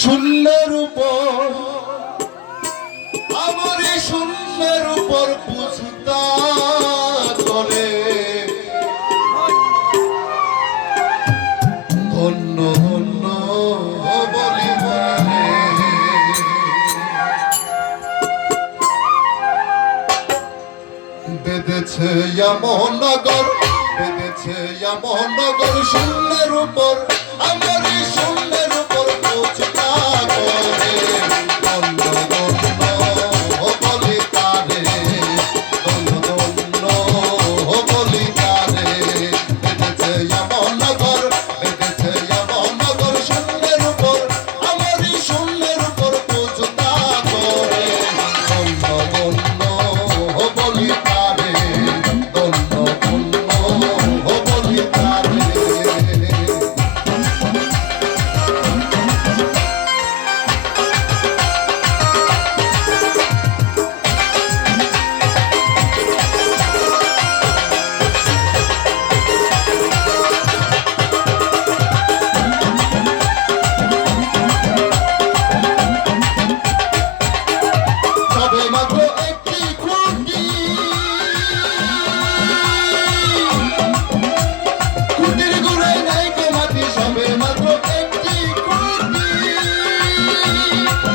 শূন্যের উপর আমার এই শূন্যের উপর পুছতা করে ধন্য ধন্য বলি বলে বেঁধেছে এমন নগর বেঁধেছে এমন নগর শূন্যের উপর আমার এই শূন্যের উপর পুছতা করে ধন্য ধন্য বলি তারে ধন্য ধন্য বলি তারে বেঁধেছে এমন নগর বেঁধেছে এমন নগর শূন্যের উপর আমার এই শূন্যের উপর পুছতা করে ধন্য ধন্য বলি তারে ধন্য ধন্য বলি তারে সবে মাত্র একটি খুঁটি খুঁটির গোড়ায় নাই গো মাটি সবে মাত্র একটি খুঁটি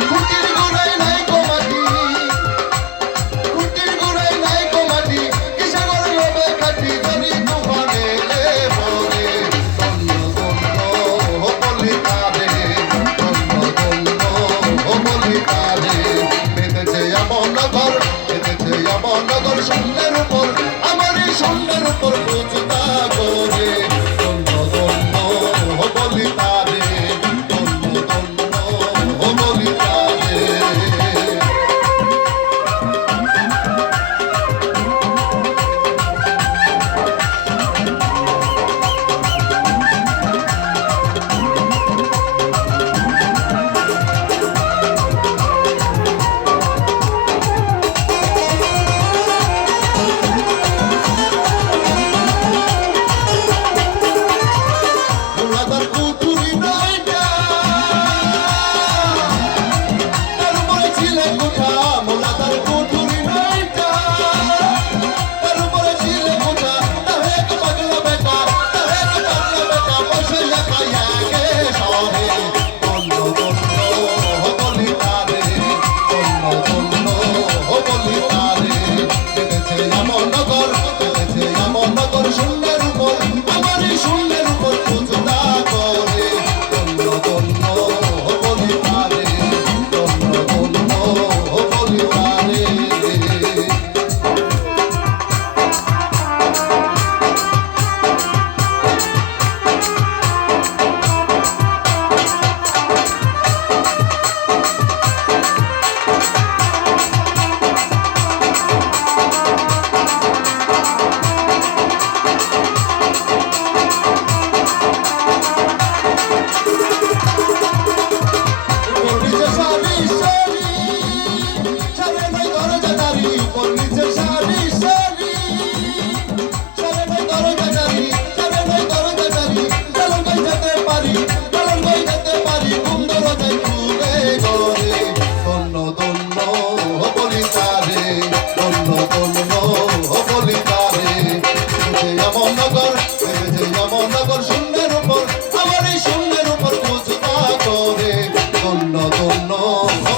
খুঁটির গোড়ায় নাই গো মাটি খুঁটির গোড়ায় নাই গো মাটি কিসে করবে কাটি ধরি তুফানে পড়ে ধন্য ধন্য বলি তারে ধন্য ধন্য বলি তারে বেঁধেছে এমন নগর বেঁধেছে এমন নগর শূন্যের উপর আমার এই শূন্যের উপর পুছতা করে ধন্য ধন্য বলি তারে ধন্য ধন্য বলি তারে মোলাদার কুঠুরি নয়টা তার উপরে ছিলে কোঠা মোলাদার কুঠুরি নয়টা তার উপরে ছিলে কোঠা তাহে এক পাগলা বেটা তাহে এক পাগলা বেটা বসে খাইয়া গে সহে ধন্য ধন্য বলি তারে ধন্য ধন্য বলি তারে বেঁধেছে এমন নগর বেঁধেছে এমন নগর শূন্যের উপর আমার এই শূন্যের উপর পুছতা করে ধন্য ধন্য বলি তারে ধন্য ধন্য বলি তারে উপর নিচে সারি সারি সারে নাই দরজা দাঁড়ি উপর নিচে সারি সারি সারে নাই দরজা দাঁড়ি সারে নাই দরজা দাঁড়ি চালন কই যেতে পারি ঘুম দরজায় খুলে গড়ে ধন্য ধন্য বলি তারে ধন্য ধন্য বলি তারে বেঁধেছে এমন নগর বেঁধেছে এমন নগর শূন্যের উপর আমার এই শূন্যের উপর পুছতা করে ধন্য ধন্য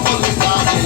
বলি তারে